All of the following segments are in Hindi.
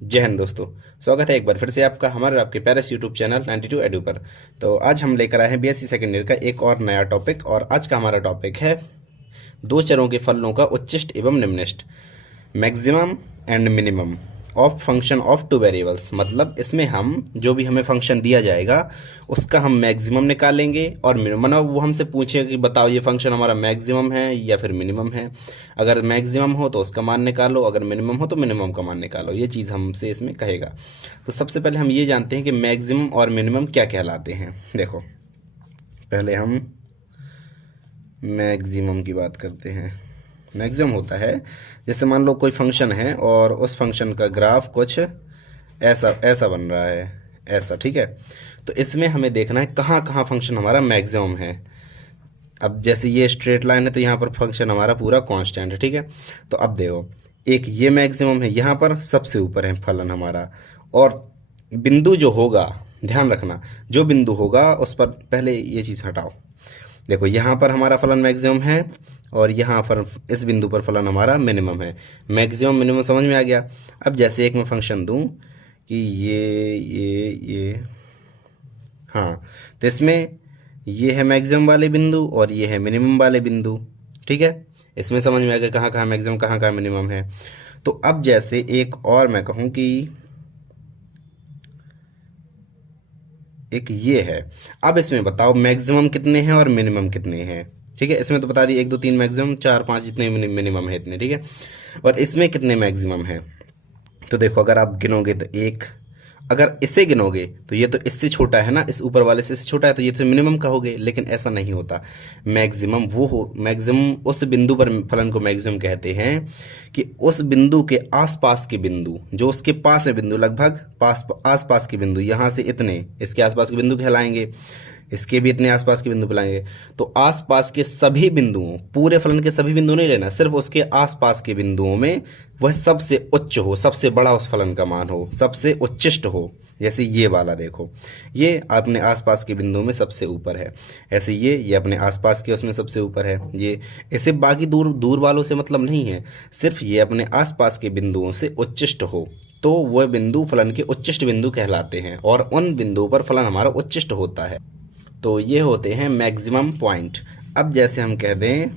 जय हिंद दोस्तों। स्वागत है एक बार फिर से आपका हमारे आपके प्यारे यूट्यूब चैनल 92 एडू पर। तो आज हम लेकर आए हैं बीएससी सेकेंड ईयर का एक और नया टॉपिक, और आज का हमारा टॉपिक है दो चरों के फलनों का उच्चिष्ट एवं निम्निष्ट, maximum and minimum of function of two variables. मतलब इसमें हम जो भी हमें फंक्शन दिया जाएगा उसका हम मैक्सिमम निकालेंगे और मिनिमम, मतलब वो हमसे पूछेगा कि बताओ ये फंक्शन हमारा मैक्सिमम है या फिर मिनिमम है। अगर मैक्सिमम हो तो उसका मान निकालो, अगर मिनिमम हो तो मिनिमम का मान निकालो। ये चीज़ हमसे इसमें कहेगा। तो सबसे पहले हम ये जानते हैं कि मैक्सिमम और मिनिमम क्या कहलाते हैं। देखो, पहले हम मैक्सिमम की बात करते हैं। मैक्सिमम होता है, जैसे मान लो कोई फंक्शन है और उस फंक्शन का ग्राफ कुछ ऐसा ऐसा बन रहा है, ऐसा, ठीक है। तो इसमें हमें देखना है कहाँ कहाँ फंक्शन हमारा मैक्सिमम है। अब जैसे ये स्ट्रेट लाइन है तो यहाँ पर फंक्शन हमारा पूरा कांस्टेंट है, ठीक है। तो अब देखो, एक ये मैक्सिमम है, यहाँ पर सबसे ऊपर है फलन हमारा, और बिंदु जो होगा, ध्यान रखना, जो बिंदु होगा उस पर पहले ये चीज़ हटाओ। देखो, यहाँ पर हमारा फलन मैक्सिमम है और यहाँ पर इस बिंदु पर फलन हमारा मिनिमम है। मैक्सिमम मिनिमम समझ में आ गया। अब जैसे एक मैं फंक्शन दूँ कि ये हाँ, तो इसमें ये है मैक्सिमम वाले बिंदु और ये है मिनिमम वाले बिंदु, ठीक है। इसमें समझ में आ गया कहाँ कहाँ मैक्सिमम कहाँ कहाँ मिनिमम है। तो अब जैसे एक और मैं कहूँ कि एक ये है, अब इसमें बताओ मैक्सिमम कितने हैं और मिनिमम कितने हैं, ठीक है। इसमें तो बता दी 1 2 3 मैक्सिमम, 4 5 जितने मिनिमम है इतने, ठीक है। और इसमें कितने मैक्सिमम है, तो देखो अगर आप गिनोगे तो एक, अगर इसे गिनोगे तो ये तो इससे छोटा है ना, इस ऊपर वाले से इससे छोटा है, तो ये तो मिनिमम का हो गए। लेकिन ऐसा नहीं होता। मैक्सिमम वो हो, मैक्सिमम उस बिंदु पर फलन को मैक्सिमम कहते हैं कि उस बिंदु के आसपास के बिंदु, जो उसके पास में बिंदु, लगभग पास आसपास के बिंदु, यहाँ से इतने इसके आसपास के बिंदु कहलाएंगे, इसके भी इतने आसपास के बिंदु बुलाएंगे। तो आसपास के सभी बिंदुओं, पूरे फलन के सभी बिंदु नहीं लेना, सिर्फ उसके आसपास के बिंदुओं में वह सबसे उच्च हो, सबसे बड़ा उस फलन का मान हो, सबसे उच्चिष्ट हो। जैसे ये वाला देखो, ये अपने आसपास के बिंदुओं में सबसे ऊपर है। ऐसे ये अपने आसपास के उसमें सबसे ऊपर है। ये इसे बाकी दूर दूर वालों से मतलब नहीं है, सिर्फ ये अपने आसपास के बिंदुओं से उच्चिष्ट हो तो वह बिंदु फलन के उच्चिष्ट बिंदु कहलाते हैं, और उन बिंदुओं पर फलन हमारा उच्चिष्ट होता है। तो ये होते हैं मैक्सिमम पॉइंट। अब जैसे हम कह दें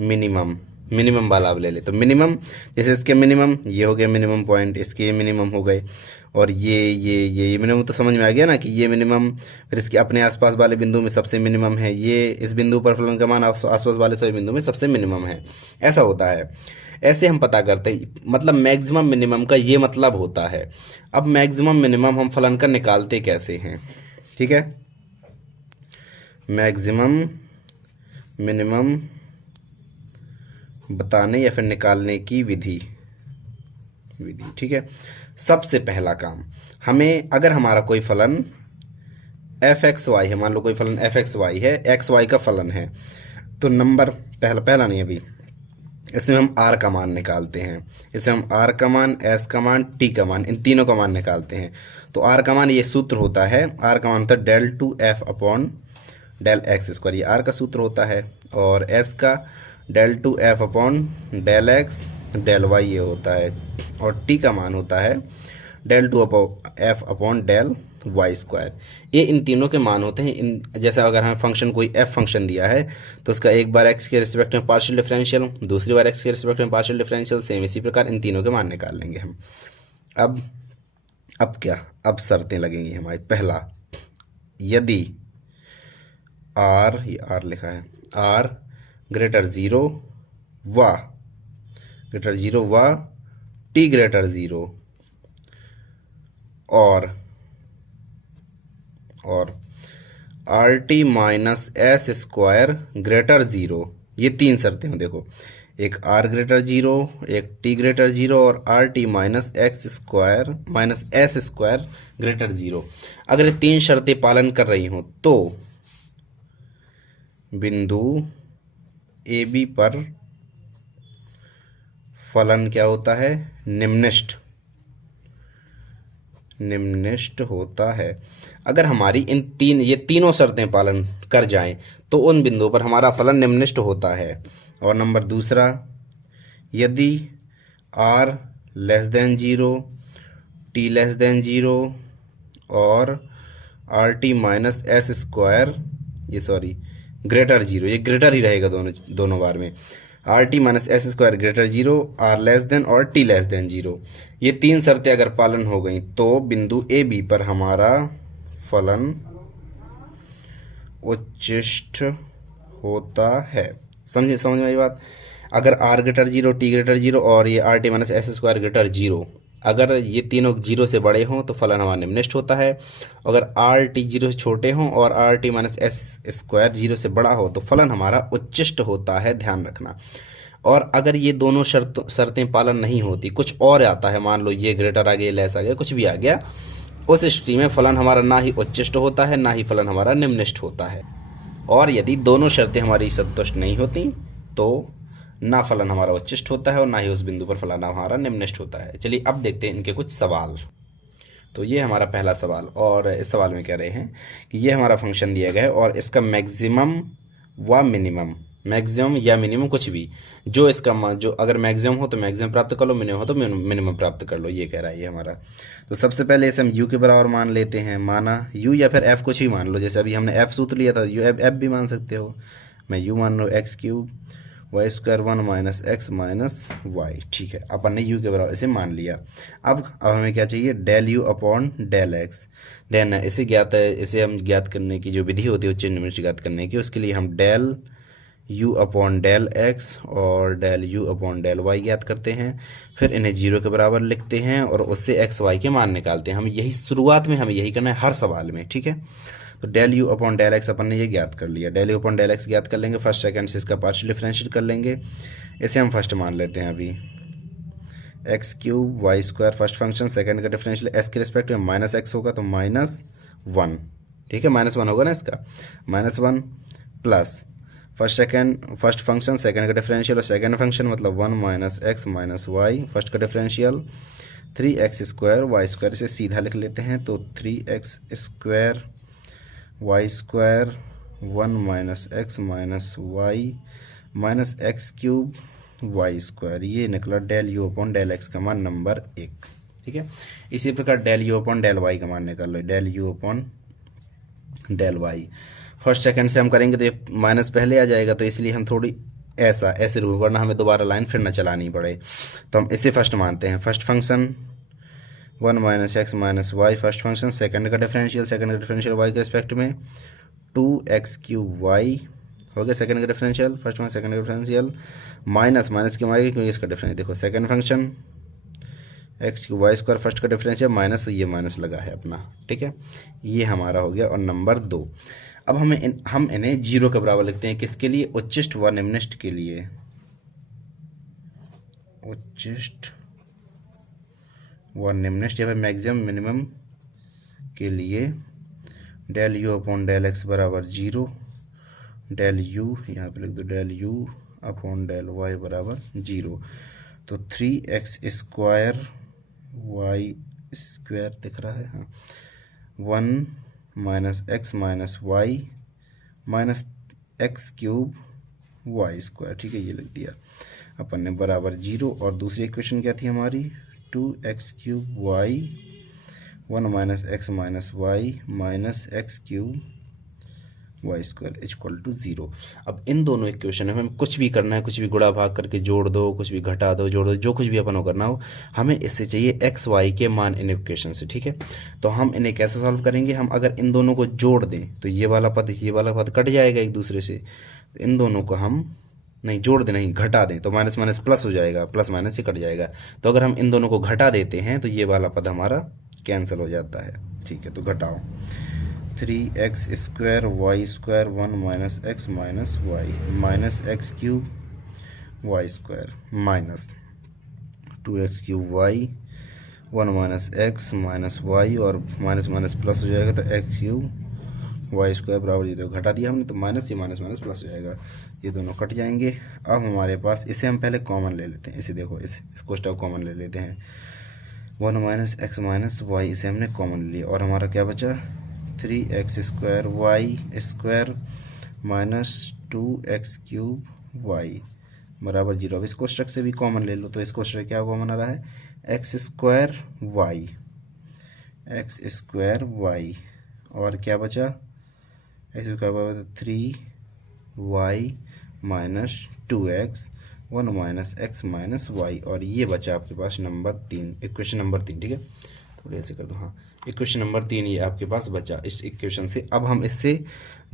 मिनिमम, मिनिमम वाला अब ले ले, तो मिनिमम जैसे इसके मिनिमम ये हो गया मिनिमम पॉइंट, इसके ये मिनिमम हो गए, और ये मिनिमम तो समझ में आ गया ना कि ये मिनिमम, फिर इसके अपने आसपास वाले बिंदु में सबसे मिनिमम है, ये इस बिंदु पर फलन का मान आसपास वाले सभी बिंदु में सबसे मिनिमम है। ऐसा होता है। ऐसे हम पता करते हैं, मतलब मैक्सिमम मिनिमम का ये मतलब होता है। अब मैक्सिमम मिनिमम हम फलन का निकालते कैसे हैं, ठीक है। मैक्सिमम मिनिमम बताने या फिर निकालने की विधि, ठीक है। सबसे पहला काम, हमें अगर हमारा कोई फलन एफ एक्स वाई है, मान लो कोई फलन एफ एक्स वाई है, एक्स वाई का फलन है, तो नंबर पहला पहला नहीं, अभी इसमें हम आर का मान निकालते हैं। इसे हम आर का मान, एस का मान, टी का मान, इन तीनों का मान निकालते हैं। तो आर का मान, ये सूत्र होता है, आर का मान होता है del two f upon del x square, ये आर का सूत्र होता है। और एस का del two f upon del x del y ये होता है। और टी का मान होता है del two f upon del Y square. ये इन तीनों के मान होते हैं। इन जैसे अगर हमें फंक्शन कोई एफ फंक्शन दिया है तो उसका एक बार एक्स के रिस्पेक्ट में पार्शियल डिफरेंशियल, दूसरी बार एक्स के रिस्पेक्ट में पार्शियल डिफरेंशियल, सेम इसी प्रकार इन तीनों के मान निकाल लेंगे हम। अब क्या, अब शर्तें लगेंगी हमारी। पहला, यदि आर, ये आर लिखा है, आर ग्रेटर ज़ीरो व टी ग्रेटर ज़ीरो, और R T minus S square greater zero. ये तीन शर्तें हैं। देखो, एक आर ग्रेटर ज़ीरो, एक टी ग्रेटर ज़ीरो, और R T minus x square minus S square greater zero. अगर ये तीन शर्तें पालन कर रही हों तो बिंदु ए बी पर फलन क्या होता है, निम्निष्ट होता है। अगर हमारी ये तीनों शर्तें पालन कर जाएं तो उन बिंदुओं पर हमारा फलन निम्निष्ट होता है। और नंबर दूसरा, यदि R less than zero, T less than zero, और R T minus S square, ये सॉरी ग्रेटर जीरो, ये ग्रेटर ही रहेगा दोनों दोनों बार में। R T minus S square greater zero, R less than और टी लेस देन जीरो, ये तीन शर्तें अगर पालन हो गई तो बिंदु ए बी पर हमारा फलन उच्चिष्ट होता है। समझ समझ में आई बात। अगर R greater zero, T greater zero और ये R T minus S square greater zero, अगर ये तीनों जीरो से बड़े हों तो फलन हमारा निम्नलिखित होता है। अगर आर टी जीरो से छोटे हों और R T minus S square zero से बड़ा हो तो फलन हमारा उच्चिष्ट होता है, ध्यान रखना। और अगर ये दोनों शर्तें पालन नहीं होती, कुछ और आता है, मान लो ये ग्रेटर आ गया, लेस आ गया, कुछ भी आ गया, उस स्थिति में फलन हमारा ना ही उच्चिष्ट होता है ना ही फलन हमारा निम्नलिखित होता है। और यदि दोनों शर्तें हमारी संतुष्ट नहीं होती तो ना फलन हमारा उच्चिष्ट होता है और ना ही उस बिंदु पर फलन हमारा निम्नलिखित होता है। चलिए अब देखते हैं इनके कुछ सवाल। तो ये हमारा पहला सवाल, और इस सवाल में कह रहे हैं कि ये हमारा फंक्शन दिया गया है और इसका मैक्सिमम व मिनिमम, मैक्सिमम या मिनिमम कुछ भी, जो इसका जो अगर मैक्सिमम हो तो मैक्सिमम प्राप्त कर लो, मिनिमम हो तो मिनिमम प्राप्त कर लो, ये कह रहा है ये हमारा। तो सबसे पहले इसे हम u के बराबर मान लेते हैं, माना u या फिर f कुछ ही मान लो, जैसे अभी हमने f सूत्र लिया था, u f भी मान सकते हो। मैं u मान लो X cube Y square one minus x minus Y, ठीक है, अपन ने u के बराबर इसे मान लिया। अब हमें क्या चाहिए, del u upon del x. Then इसे हम ज्ञात करने की जो विधि होती है उच्च निम्नलिखित ज्ञात करने की, उसके लिए हम del u upon del X और del u upon del Y ज्ञात करते हैं, फिर इन्हें जीरो के बराबर लिखते हैं और उससे एक्स वाई के मान निकालते हैं। हम यही शुरुआत में हमें यही करना है हर सवाल में, ठीक है। तो del u upon del X अपन ने ये ज्ञात कर लिया, del u upon del X ज्ञात कर लेंगे, फर्स्ट सेकंड से इसका पार्शियल डिफरेंशिएट कर लेंगे। इसे हम फर्स्ट मान लेते हैं अभी, x cube Y square first function, second का डिफरेंशियल एस के रिस्पेक्ट में माइनस एक्स होगा तो माइनस वन, ठीक है, माइनस वन होगा ना इसका, minus one plus first function second का डिफरेंशियल और सेकंड फंक्शन मतलब one minus x minus Y, first का differential three x square Y square, इसे सीधा लिख लेते हैं तो three x square Y square one minus x minus Y minus x cube Y square, ये निकला del you upon del x का मान नंबर एक, ठीक है। इसी प्रकार del you upon del Y का मान निकाल लो, del you upon del Y, first second से हम करेंगे तो ये माइनस पहले आ जाएगा, तो इसलिए हम थोड़ी ऐसे रूल, वरना हमें दोबारा लाइन फिर ना चलानी पड़े। तो हम इसे फर्स्ट मानते हैं, first function one minus x minus Y first function, second का डिफरेंशियल वाई के रिस्पेक्ट में टू एक्स क्यूब वाई हो गया, सेकंड का डिफरेंशियल, फर्स्ट फंक्शन सेकंड का डिफरेंशियल माइनस क्यों आएगा, क्योंकि इसका डिफरेंस देखो, second function x cube Y square first का डिफरेंशियल माइनस, ये माइनस लगा है अपना, ठीक है, ये हमारा हो गया। और नंबर दो, अब हम इन्हें जीरो के बराबर लिखते हैं, किसके लिए, उच्चिष्ट व निम्नलिखित के लिए, उच्चिष्ट व निम्नलिखित या फिर मैक्सिमम मिनिमम के लिए, del you upon del x बराबर जीरो, डेल यू यहाँ पे लिख दो, del you upon del y बराबर जीरो। तो three x square Y square दिख रहा है, हाँ, one minus x minus Y minus x cube Y square, ठीक है, ये लिख दिया अपन ने बराबर जीरो। और दूसरी इक्वेशन क्या थी हमारी, two x cube y one minus x minus Y minus x cube Y square equal to zero. अब इन दोनों इक्वेशन में हमें कुछ भी करना है, कुछ भी गुणा भाग करके जोड़ दो, कुछ भी घटा दो, जोड़ दो, जो कुछ भी अपन को करना हो, हमें इससे चाहिए एक्स वाई के मान इन इक्वेशन से, ठीक है। तो हम इन्हें कैसे सॉल्व करेंगे, हम अगर इन दोनों को जोड़ दें तो ये वाला पद कट जाएगा एक दूसरे से, तो इन दोनों को हम नहीं जोड़ दें, नहीं घटा दें तो माइनस माइनस प्लस हो जाएगा, प्लस माइनस से कट जाएगा। तो अगर हम इन दोनों को घटा देते हैं तो ये वाला पद हमारा कैंसिल हो जाता है, ठीक है। तो घटाओ, three x square Y square one minus x minus Y minus x cube Y square minus two x cube y one minus x minus y और माइनस माइनस प्लस हो जाएगा, तो एक्स क्यूब वाई स्क्वायर बराबर ये दो घटा दिया हमने, तो माइनस ये माइनस माइनस प्लस हो जाएगा, ये दोनों कट जाएंगे। अब हमारे पास इसे हम पहले कॉमन ले लेते हैं, इसे देखो इसको स्टॉक कॉमन ले लेते हैं, one minus x minus y इसे हमने कॉमन ले लिया और हमारा क्या बचा, three x square Y square minus two x cube y बराबर जीरो। अब इस कोष्टक से भी कॉमन ले लो, तो इस कोष्टक क्या कॉमन आ रहा है, x square y, x square y, और क्या बचा, x square 3y minus 2x, 1 minus x minus y, और ये बचा आपके पास नंबर 3, इक्वेशन नंबर 3। ठीक है, थोड़ी ऐसे कर दो, हाँ, इक्वेशन नंबर 3 ये आपके पास बचा इस इक्वेशन से। अब हम इससे,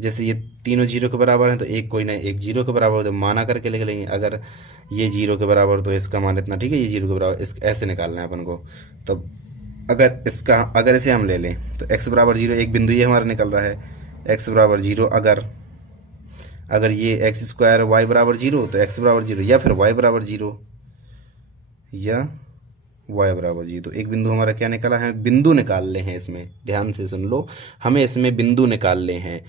जैसे ये तीनों जीरो के बराबर हैं तो एक कोई ना एक जीरो के बराबर हो तो माना करके लिख लेंगे। अगर ये जीरो के बराबर तो इसका मान इतना, ठीक है, ये जीरो के बराबर, इस ऐसे निकालना है अपन को। तो अगर इसे हम ले लें तो x बराबर जीरो, एक बिंदु ये हमारा निकल रहा है, x बराबर जीरो। अगर ये एक्स स्क्वायर वाई बराबर जीरो तो x बराबर जीरो, या फिर y बराबर जीरो, या y बराबर जीरो। तो एक बिंदु हमारा क्या निकला है, बिंदु निकाल ले हैं इसमें, ध्यान से सुन लो, हमें इसमें बिंदु निकाल ले हैं।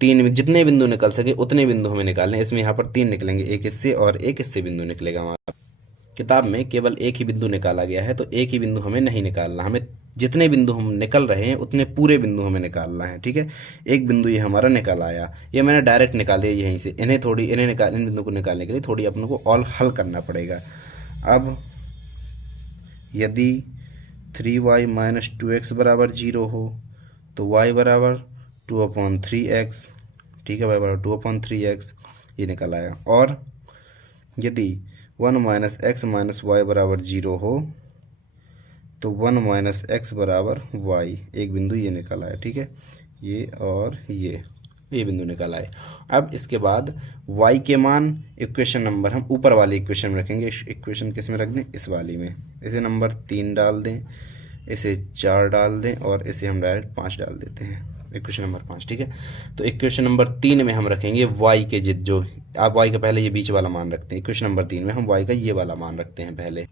तीन, जितने बिंदु निकल सके उतने बिंदु हमें निकालने। इसमें यहाँ पर 3 निकलेंगे, एक इससे और एक इससे बिंदु निकलेगा। हमारा किताब में केवल एक ही बिंदु निकाला गया है, तो एक ही बिंदु हमें नहीं निकालना, हमें जितने बिंदु हम निकल रहे हैं उतने पूरे बिंदु हमें निकालना है। ठीक है, एक बिंदु ये हमारा निकल आया, ये मैंने डायरेक्ट निकाल दिया यहीं से। इन बिंदु को निकालने के लिए थोड़ी अपने को और हल करना पड़ेगा। अब यदि 3y माइनस 2x बराबर जीरो हो तो y बराबर 2/3x, ठीक है, y बराबर 2/3x, ये निकल आया। और यदि 1 माइनस एक्स माइनस वाई बराबर जीरो हो तो 1 माइनस एक्स बराबर वाई, एक बिंदु ये निकल आया। ठीक है, ये और ये बिंदु निकल आए। अब इसके बाद y के मान, इक्वेशन नंबर हम ऊपर वाली इक्वेशन में रखेंगे। इक्वेशन किस में रख दें, इस वाली में। इसे नंबर 3 डाल दें, इसे 4 डाल दें, और इसे हम डायरेक्ट 5 डाल देते हैं, इक्वेशन नंबर 5। ठीक है, तो इक्वेशन नंबर 3 में हम रखेंगे y के जो आप y का पहले ये बीच वाला मान रखते हैं, इक्वेशन नंबर 3 में हम y का ये वाला मान रखते हैं पहले।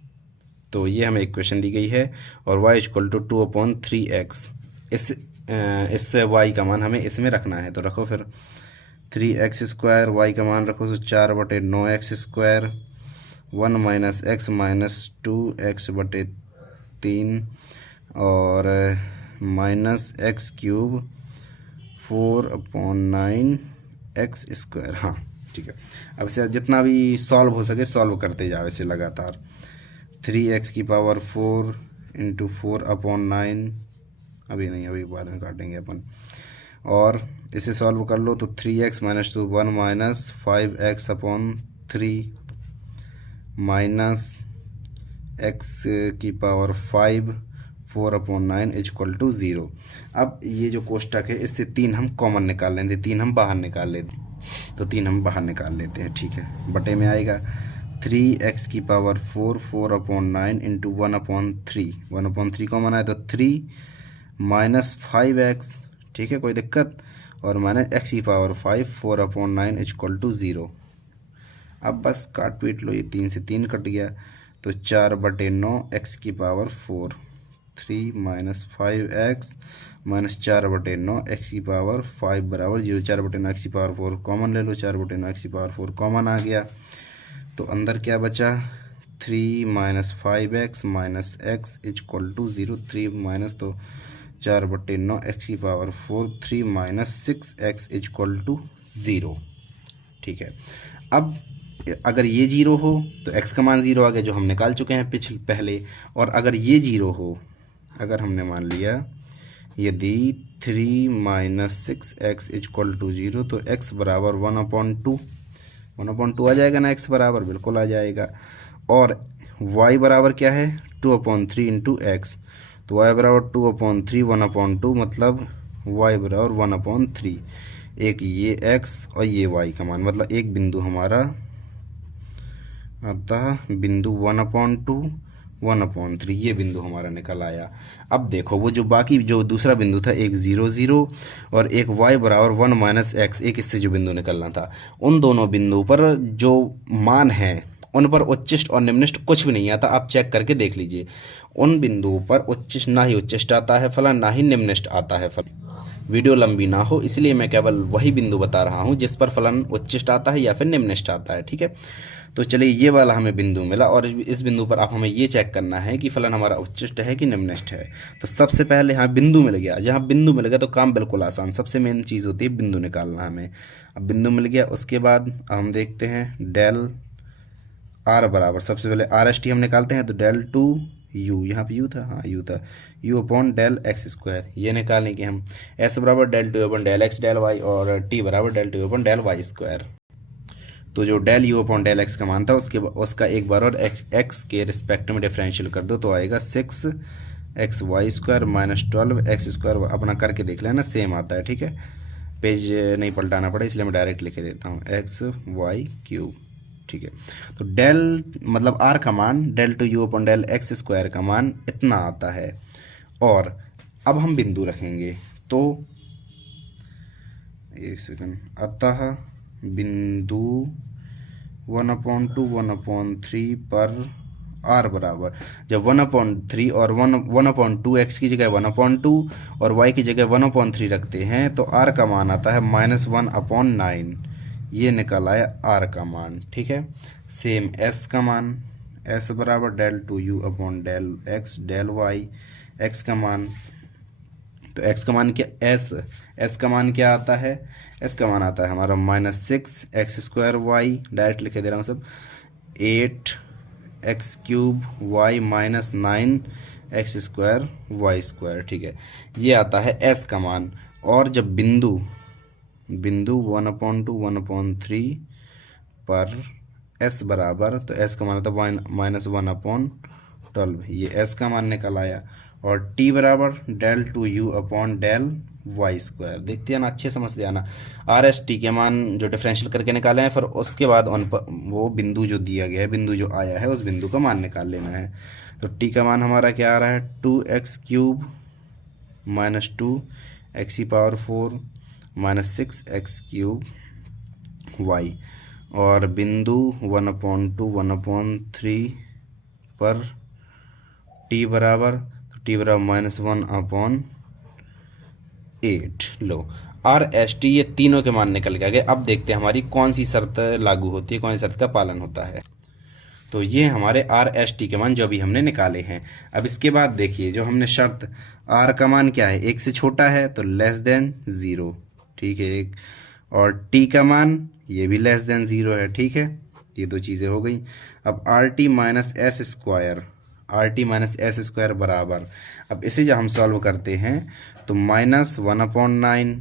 तो ये हमें इक्वेशन दी गई है, और y इक्वल टू 2/3x। इस y का मान हमें इसमें रखना है, तो रखो फिर 3x स्क्वायर, y का मान रखो तो 4/9x square, 1 minus x minus 2x/3, और minus x cube 4/9x square. हाँ ठीक है, अब इसे जितना भी सॉल्व हो सके सॉल्व करते जाओ इसे लगातार। 3x की पावर 4 इंटू 4/9, अभी नहीं, अभी बाद में काटेंगे अपन। और इसे सॉल्व कर लो तो 3x minus 2 1 minus 5x/3 minus x की पावर 5 4/9 इक्वल टू 0। अब ये जो कोष्टक है इससे 3 हम कॉमन निकाल लेंगे, 3 हम बाहर निकाल लेते, तो 3 हम बाहर निकाल लेते हैं। ठीक है, बटे में आएगा 3x की पावर 4 4/9 इंटू 1/3, 1/3 कॉमन आया तो 3 माइनस 5x, ठीक है, कोई दिक्कत, और माइनस x की पावर 5 4/9 इक्वल टू 0। अब बस काट पीट लो, ये 3 से 3 कट गया, तो 4/9 x की power 4, 3 minus 5x minus 4/9 x की पावर 5 बराबर 0। 4/9 x की पावर 4 कॉमन ले लो, 4/9 x की पावर 4 कॉमन आ गया, तो अंदर क्या बचा, 3 minus 5x minus x equal to 0। 3 minus तो 4/9 x की power 4, 3 minus 6x equal to 0। ठीक है, अब अगर ये 0 हो तो x का मान 0 आ गया जो हम निकाल चुके हैं पहले, और अगर ये 0 हो, अगर हमने मान लिया यदि 3 माइनस 6x इक्वल टू 0 तो x बराबर 1/2, 1/2 आ जाएगा ना, x बराबर बिल्कुल आ जाएगा। और y बराबर क्या है, 2/3 इंटू एक्स, तो y बराबर 2/3 1/2, मतलब y बराबर 1/3। एक ये x और ये y का मान, मतलब एक बिंदु हमारा अतः बिंदु 1/2 1/3, ये बिंदु हमारा निकल आया। अब देखो वो जो बाकी जो दूसरा बिंदु था, एक 0 0 और एक y बराबर 1 माइनस एक्स, एक इससे जो बिंदु निकलना था, उन दोनों बिंदु पर जो मान है उन पर उच्चिष्ट और निम्निष्ट कुछ भी नहीं आता। आप चेक करके देख लीजिए, उन बिंदुओं पर उच्चिष्ट ना ही उच्चिष्ट आता है फलन, ना ही निम्निष्ट आता है फलन। वीडियो लंबी ना हो इसलिए मैं केवल वही बिंदु बता रहा हूँ जिस पर फलन उच्चिष्ट आता है या फिर निम्निष्ट आता है। ठीक है, तो चलिए ये वाला हमें बिंदु मिला, और इस बिंदु पर आप हमें ये चेक करना है कि फलन हमारा उच्चिष्ट है कि निम्निष्ट है। तो सबसे पहले यहाँ बिंदु मिल गया, जहाँ बिंदु मिल गया तो काम बिल्कुल आसान, सबसे मेन चीज़ होती है बिंदु निकालना हमें। अब बिंदु मिल गया, उसके बाद हम देखते हैं डेल आर बराबर, सबसे पहले आर एस टी हम निकालते हैं, तो डेल 2 यू, यहाँ पे यू था, हाँ यू था, u upon del x square, ये निकालेंगे हम। एस बराबर del two upon del x del y और टी बराबर del two upon del Y square. तो जो del you upon del x का मान था उसका एक बार और एक्स के रिस्पेक्ट में डिफरेंशियल कर दो तो आएगा 6xy² माइनस 12x²। अपना करके देख लेना, सेम आता है, ठीक है, पेज नहीं पलटाना पड़ा, इसलिए मैं डायरेक्ट लिख देता हूँ xy³। ठीक है, तो डेल मतलब आर का मान del two u upon del x² का मान इतना आता है। और अब हम बिंदु रखेंगे, तो एक सेकंड, अतः बिंदु 1/2 1/3 पर आर बराबर, जब 1/3 और 1/2 एक्स की जगह 1/2 और वाई की जगह 1/3 रखते हैं तो आर का मान आता है -1/9। ये निकल आया आर का मान। ठीक है, सेम एस का मान, एस बराबर del two u upon del x del y, x का मान, तो एक्स का मान क्या, एस का मान क्या आता है, एस का मान आता है हमारा -6x² डायरेक्ट लिखे दे रहा हूँ सब, 8x³ y -9x² ठीक है, ये आता है एस का मान। और जब बिंदु 1/2 1/3 पर एस बराबर, तो एस का मान आता है -1/12, ये एस का मान निकल आया। और टी बराबर del two u upon del y², देखते हैं ना, अच्छे समझते आना। आर एस टी के मान जो डिफरेंशियल करके निकाले हैं, फिर उसके बाद उन पर वो बिंदु जो दिया गया है, बिंदु जो आया है, उस बिंदु का मान निकाल लेना है। तो टी का मान हमारा क्या आ रहा है, 2x³ -2x⁴ -6x³ y। और बिंदु 1/2 1/3 पर टी बराबर, तो टी बराबर -1/8। लो, आर एस टी ये तीनों के मान निकल के आ गए। अब देखते हैं हमारी कौन सी शर्त लागू होती है, कौन सी शर्त का पालन होता है। तो ये हमारे आर एस टी के मान जो अभी हमने निकाले हैं। अब इसके बाद देखिए, जो हमने शर्त, आर का मान क्या है, 1 से छोटा है तो <0 ठीक है, एक, और टी का मान ये भी <0 है, ठीक है, ये दो चीज़ें हो गई। अब are T minus S square बराबर, अब इसे जब हम सॉल्व करते हैं तो -1/9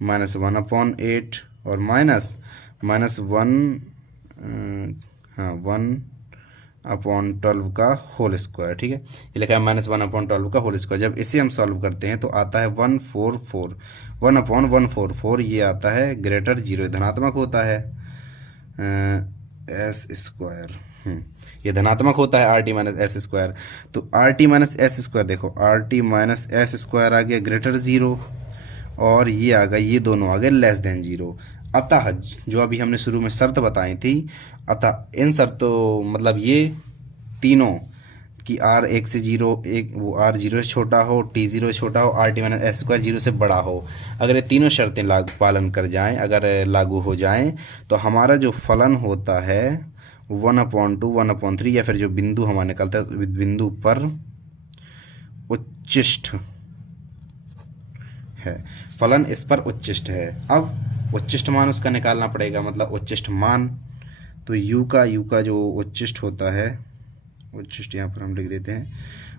-1/8 और -1/12 का होल स्क्वायर। ठीक है, ये लिखा है -1/12 का होल स्क्वायर। जब इसे हम सॉल्व करते हैं तो आता है 1/144, ये आता है ग्रेटर 0, धनात्मक होता है एस स्क्वायर, ये धनात्मक होता है RT माइनस एस स्क्वायर। तो RT माइनस एस स्क्वायर, देखो RT माइनस एस स्क्वायर आ गया ग्रेटर 0, और ये आ गया, ये दोनों आ गए <0। अतः जो अभी हमने शुरू में शर्त बताई थी, अतः इन शर्तों मतलब ये तीनों कि R 1 से 0, वो R 0 से छोटा हो, T 0 से छोटा हो, RT माइनस एस स्क्वायर 0 से बड़ा हो, अगर ये तीनों शर्तें पालन कर जाएं, अगर लागू हो जाएं, तो हमारा जो फलन होता है 1/2 1/3, या फिर जो बिंदु हमारा निकलता है, बिंदु पर उच्चिष्ट है, फलन इस पर उच्चिष्ट है। अब उच्चिष्ट मान उसका निकालना पड़ेगा, मतलब उच्चिष्ट मान, तो यू का जो उच्चिष्ट होता है, उच्चिष्ट यहाँ पर हम लिख देते हैं,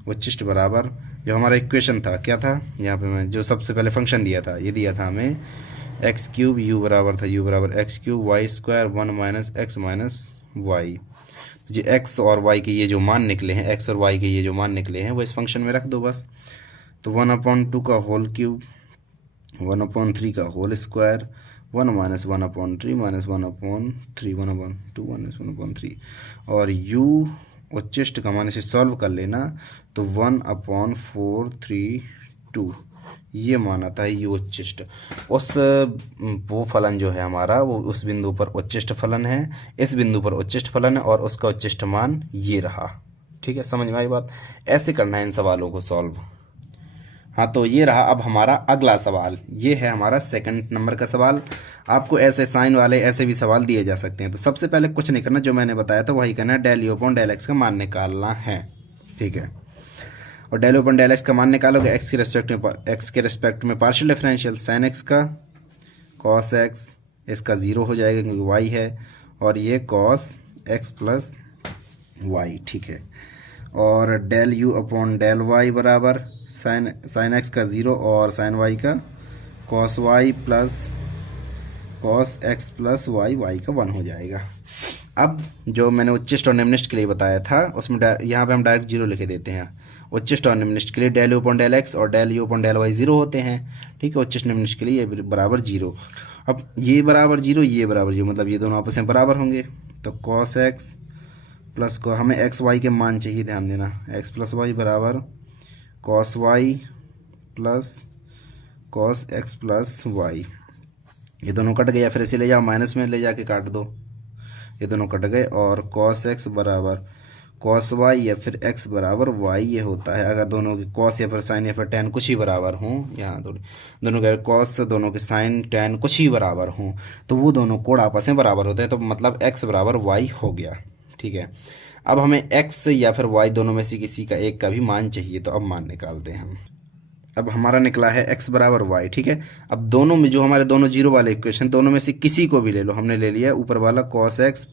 उच्चिष्ट बराबर जो हमारा इक्वेशन था, क्या था यहाँ पे, मैं जो सबसे पहले फंक्शन दिया था, ये दिया था हमें x³ u बराबर था, u बराबर x³ y² 1 - x - y। जो x और y के ये जो मान निकले हैं, x और y के ये जो मान निकले हैं, वो इस फंक्शन में रख दो बस। तो 1/2 का होल क्यूब, 1/3 का होल स्क्वायर, 1 - 1/3 -1/3 1/2 -1/3, और u उच्चिष्ट का मान इसे सॉल्व कर लेना, तो 1/432 ये मान आता है यू उच्चिष्ट। वो फलन जो है हमारा, वो उस बिंदु पर उच्चिष्ट फलन है, इस बिंदु पर उच्चिष्ट फलन है, और उसका उच्चिष्ट मान ये रहा। ठीक है, समझ में आई बात। ऐसे करना है इन सवालों को सॉल्व। हाँ, तो ये रहा अब हमारा अगला सवाल, ये है हमारा सेकंड नंबर का सवाल। आपको ऐसे साइन वाले ऐसे भी सवाल दिए जा सकते हैं। तो सबसे पहले कुछ नहीं करना, जो मैंने बताया था वही करना है, del you upon del x का मान निकालना है। ठीक है, और डेल अपॉन डेल एक्स का मान निकालोगे एक्स के रिस्पेक्ट में पार्शियल डिफरेंशियल, साइन एक्स का कॉस एक्स, इसका 0 हो जाएगा क्योंकि वाई है, और ये कॉस एक्स प्लस वाई। ठीक है, और del you upon del y बराबर साइन एक्स का 0 और साइन वाई का cos y plus cos x plus y, y का 1 हो जाएगा। अब जो मैंने उच्चिष्ट और निम्निष्ट के लिए बताया था उसमें यहाँ पे हम डायरेक्ट 0 लिखे देते हैं। उच्चिष्ट और निम्निष्ट के लिए del you upon del X और del you upon del Y 0 होते हैं, ठीक है। उच्चिष्ट निम्निष्ट के लिए ये बराबर 0। अब ये बराबर 0, ये बराबर 0, मतलब ये दोनों आपस में बराबर होंगे। तो कॉस एक्स प्लस को हमें एक्स वाई के मान चाहिए, ध्यान देना, एक्स प्लस वाई बराबर cos y plus cos x plus y. ये दोनों कट गया, फिर इसे ले जाओ माइनस में ले जाके काट दो, ये दोनों कट गए। और कॉस एक्स बराबर कॉस वाई या फिर एक्स बराबर वाई ये होता है अगर दोनों की कॉस या फिर साइन या फिर टेन कुछ ही बराबर हों। यहाँ दोनों के कॉस, दोनों के साइन टेन कुछ ही बराबर हों तो वो दोनों कोण आपस में बराबर होते हैं, तो मतलब एक्स बराबर वाई हो गया, ठीक है। अब हमें एक्स या फिर वाई दोनों में से किसी का एक का भी मान चाहिए, तो अब मान निकालते हैं हम। अब हमारा निकला है x बराबर वाई, ठीक है। अब दोनों में जो हमारे दोनों जीरो वाले इक्वेशन, दोनों में से किसी को भी ले लो, हमने ले लिया ऊपर वाला cos x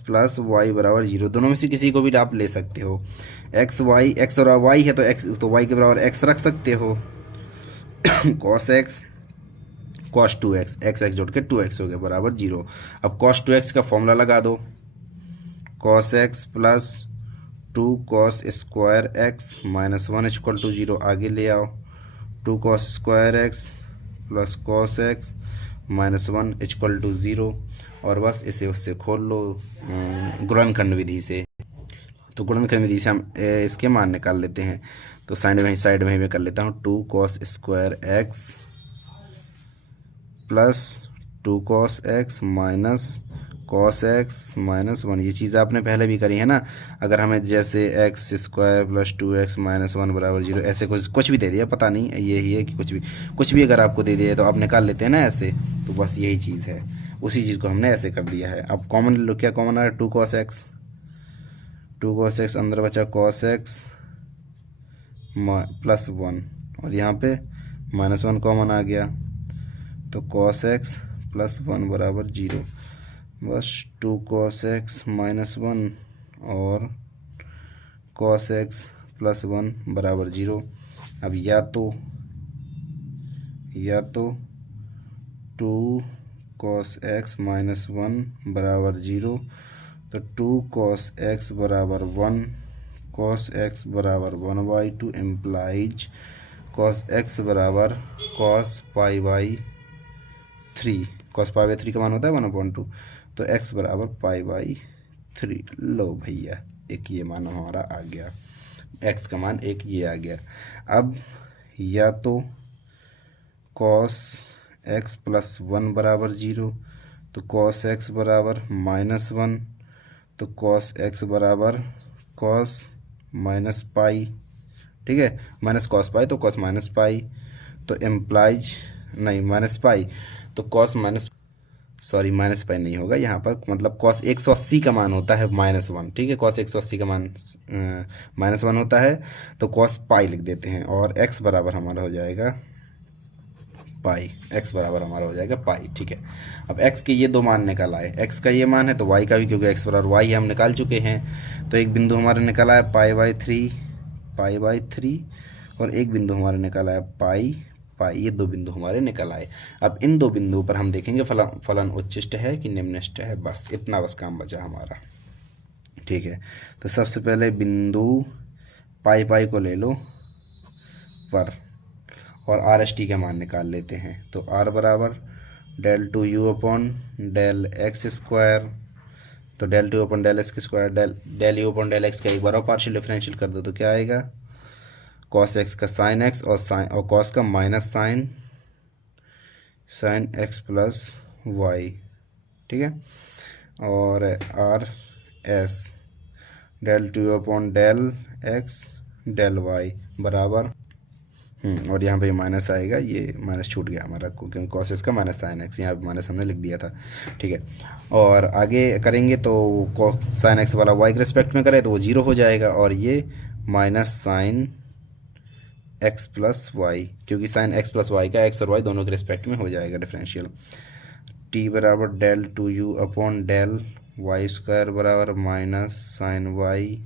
प्लस वाई बराबर 0, दोनों में से किसी को भी आप ले सकते हो। x और वाई है तो x तो y के बराबर x रख सकते हो। cos x cos 2x, x जोड़ के 2x हो गया बराबर 0। अब cos 2x का फॉर्मूला लगा दो, cos x plus 2 cos square x minus 1 equal to 0, आगे ले आओ 2 cos square x plus cos x minus 1 equal to 0, और बस इसे उससे खोल लो गुणनखंड विधि से। तो गुणनखंड विधि से हम इसके मान निकाल लेते हैं। तो साइड में मैं कर लेता हूँ 2 cos square x plus 2 cos x minus cos x minus 1, ये चीज़ आपने पहले भी करी है ना। अगर हमें जैसे x square plus 2x minus 1 बराबर 0 ऐसे कुछ भी दे दिया, पता नहीं यही है कि कुछ भी अगर आपको दे दिया तो आप निकाल लेते हैं ना ऐसे, तो बस यही चीज़ है, उसी चीज़ को हमने ऐसे कर दिया है। अब कॉमन लो, क्या कॉमन आ रहा है, 2 cos x अंदर बचा cos x प्लस 1, और यहाँ पे माइनस 1 कॉमन आ गया तो cos x प्लस 1 बराबर 0, बस 2 cos x माइनस 1 और cos x प्लस 1 बराबर 0। अब या तो 2 cos x माइनस 1 बराबर 0, तो 2 cos x बराबर 1, cos x बराबर 1/2 इम्प्लाइज cos x बराबर cos pi by 3, cos pi by 3 का मान होता है 1/2, तो x बराबर पाई बाई 3। लो भैया, एक ये मान हमारा आ गया, x का मान एक ये आ गया। अब या तो cos x प्लस 1 बराबर 0, तो cos x बराबर माइनस 1, तो cos x बराबर cos माइनस पाई, ठीक है, माइनस cos पाई तो cos माइनस पाई, तो एम्प्लाइज नहीं माइनस पाई, तो cos माइनस पाई नहीं होगा यहाँ पर, मतलब cos 180 का मान होता है माइनस 1, ठीक है, cos 180 का मान माइनस 1 होता है, तो cos पाई लिख देते हैं, और x बराबर हमारा हो जाएगा पाई, x बराबर हमारा हो जाएगा पाई, ठीक है। अब x के ये दो मान निकल आए, x का ये मान है तो y का भी, क्योंकि x बराबर y हम निकाल चुके हैं, तो एक बिंदु हमारा निकला है पाई बाई 3, और एक बिंदु हमारा निकला है पाई, ये दो बिंदु हमारे निकल आए। अब इन दो बिंदुओं पर हम देखेंगे फलन उच्चिष्ट है कि निम्निष्ट है, बस इतना बस काम बचा हमारा, ठीक है। तो सबसे पहले बिंदु पाई को ले लो पर, और आर एस टी का मान निकाल लेते हैं। तो आर बराबर del 2u upon del x square, तो del 2 upon del x square, del you upon del x का एक बार और पार्शियल डिफरेंशियल कर दो तो क्या आएगा, cos x का sin x और cos का minus sin x plus Y, ठीक है। और R S del 2 upon del x del y बराबर, और यहाँ पे माइनस आएगा, ये माइनस छूट गया हमारा क्योंकि cos x का माइनस sin x, यहाँ पे माइनस हमने लिख दिया था, ठीक है। और आगे करेंगे तो sin x वाला y के रिस्पेक्ट में करें तो वो 0 हो जाएगा, और ये minus sin x plus y, क्योंकि साइन x प्लस वाई का x और y दोनों के रिस्पेक्ट में हो जाएगा डिफरेंशियल। t बराबर del 2u upon del Y square बराबर minus sine y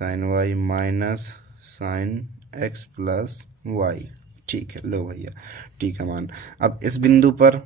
sine Y minus sine X plus Y. ठीक है, लो भैया ठीक है मान। अब इस बिंदु पर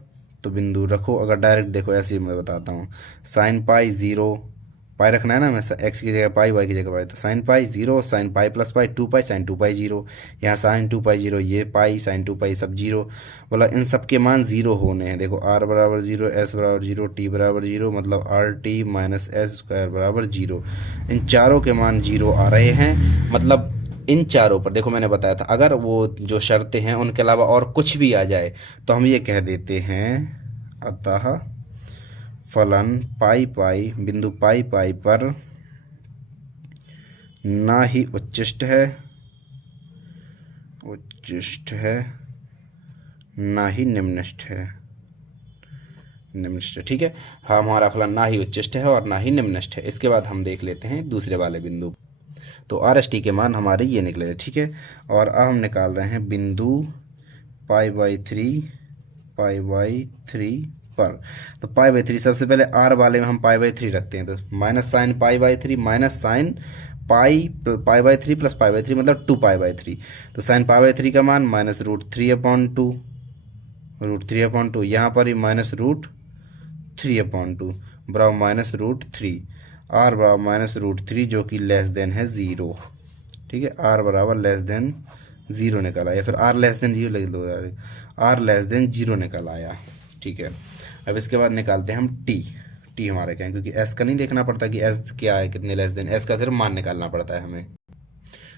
तो बिंदु रखो, अगर डायरेक्ट देखो ऐसे ही मैं बताता हूँ, साइन पाई 0, पाई रखना है ना, मैं एक्स की जगह पाई, वाई की जगह पाई, तो sine pi 0, sine pi plus pi 2 पाई, साइन 2 पाई 0, यहाँ साइन 2 पाई 0, ये पाई साइन 2 पाई सब 0, बोला इन सब के मान 0 होने हैं। देखो r बराबर 0, s बराबर 0, t बराबर 0, मतलब are T minus S square बराबर 0। इन चारों के मान 0 आ रहे हैं, मतलब इन चारों पर देखो मैंने बताया था अगर वो जो शर्तें हैं उनके अलावा और कुछ भी आ जाए तो हम ये कह देते हैं अतः फलन पाई पाई बिंदु पाई पाई पर ना ही उच्चिष्ट है ना ही निम्निष्ठ है। ठीक है, हाँ हमारा फलन ना ही उच्चिष्ट है और ना ही निम्निष्ठ है। इसके बाद हम देख लेते हैं दूसरे वाले बिंदु। तो आर एस टी के मान हमारे ये निकले थे। ठीक है, और अब हम निकाल रहे हैं बिंदु पाई बाई थ्री पर। तो पाई बाई 3 सबसे पहले आर वाले में हम पाई बाई 3 रखते हैं, तो minus sine pi by 3 minus sine pi by 3 plus pi by 3 मतलब 2 पाई बाई 3। तो साइन पाई बाई 3 का मान माइनस रूट 3/2 यहाँ पर ही माइनस रूट 3/2 बराबर माइनस रूट 3, आर बराबर माइनस रूट 3 जो कि लेस देन है 0। ठीक है, आर बराबर लेस देन 0 निकल आया, फिर आर लेस देन 0 लिख दो, आर लेस देन 0 निकल आया। ठीक है, अब इसके बाद निकालते हैं हम टी हमारा क्या है, क्योंकि एस का नहीं देखना पड़ता कि एस क्या है कितने लेस देन, एस का सिर्फ मान निकालना पड़ता है हमें।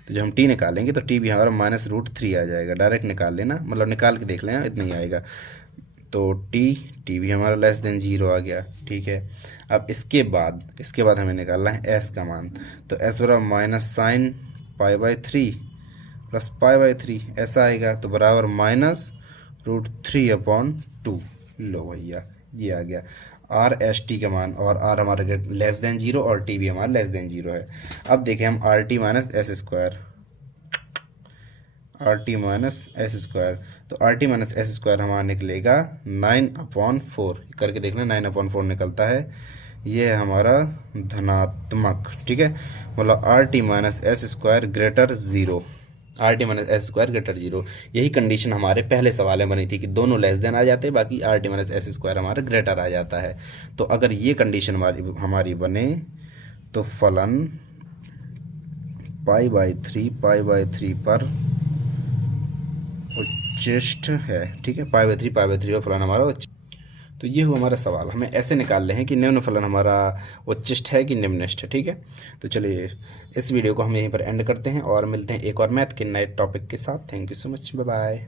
तो जब हम टी निकालेंगे तो टी भी हमारा माइनस रूट 3 आ जाएगा, डायरेक्ट निकाल लेना, मतलब निकाल के देख लेना इतना ही आएगा। तो टी भी हमारा लेस देन 0 आ गया। ठीक है, अब इसके बाद हमें निकालना है एस का मान। तो एस बराबर minus sine pi by 3 plus pi by 3 ऐसा आएगा, तो बराबर माइनस रूट 3/2। लो भैया ये आ गया आर एस टी का मान, और आर हमारा लेस देन 0 और टी भी हमारा लेस देन 0 है। अब देखें हम R T minus S square, तो R T minus S square हमारा निकलेगा 9/4 करके देखना, 9/4 निकलता है, ये है हमारा धनात्मक। ठीक है, मतलब are T minus S square greater 0, यही कंडीशन हमारे पहले सवाल में बनी थी कि दोनों लेस देन आ जाते हैं, बाकी are T minus S square हमारा ग्रेटर आ जाता है। तो अगर ये कंडीशन हमारी बने तो फलन पाई बाई 3 पर उच्चिष्ट है। ठीक है, पाई बाई 3 पर फलन हमारा उच्चिष्ट। तो ये हुआ हमारा सवाल, हमें ऐसे निकाल रहे हैं कि निम्न फलन हमारा उच्चिष्ट है कि निम्निष्ठ है। ठीक है, तो चलिए इस वीडियो को हम यहीं पर एंड करते हैं और मिलते हैं एक और मैथ के नए टॉपिक के साथ। Thank you so much, bye bye.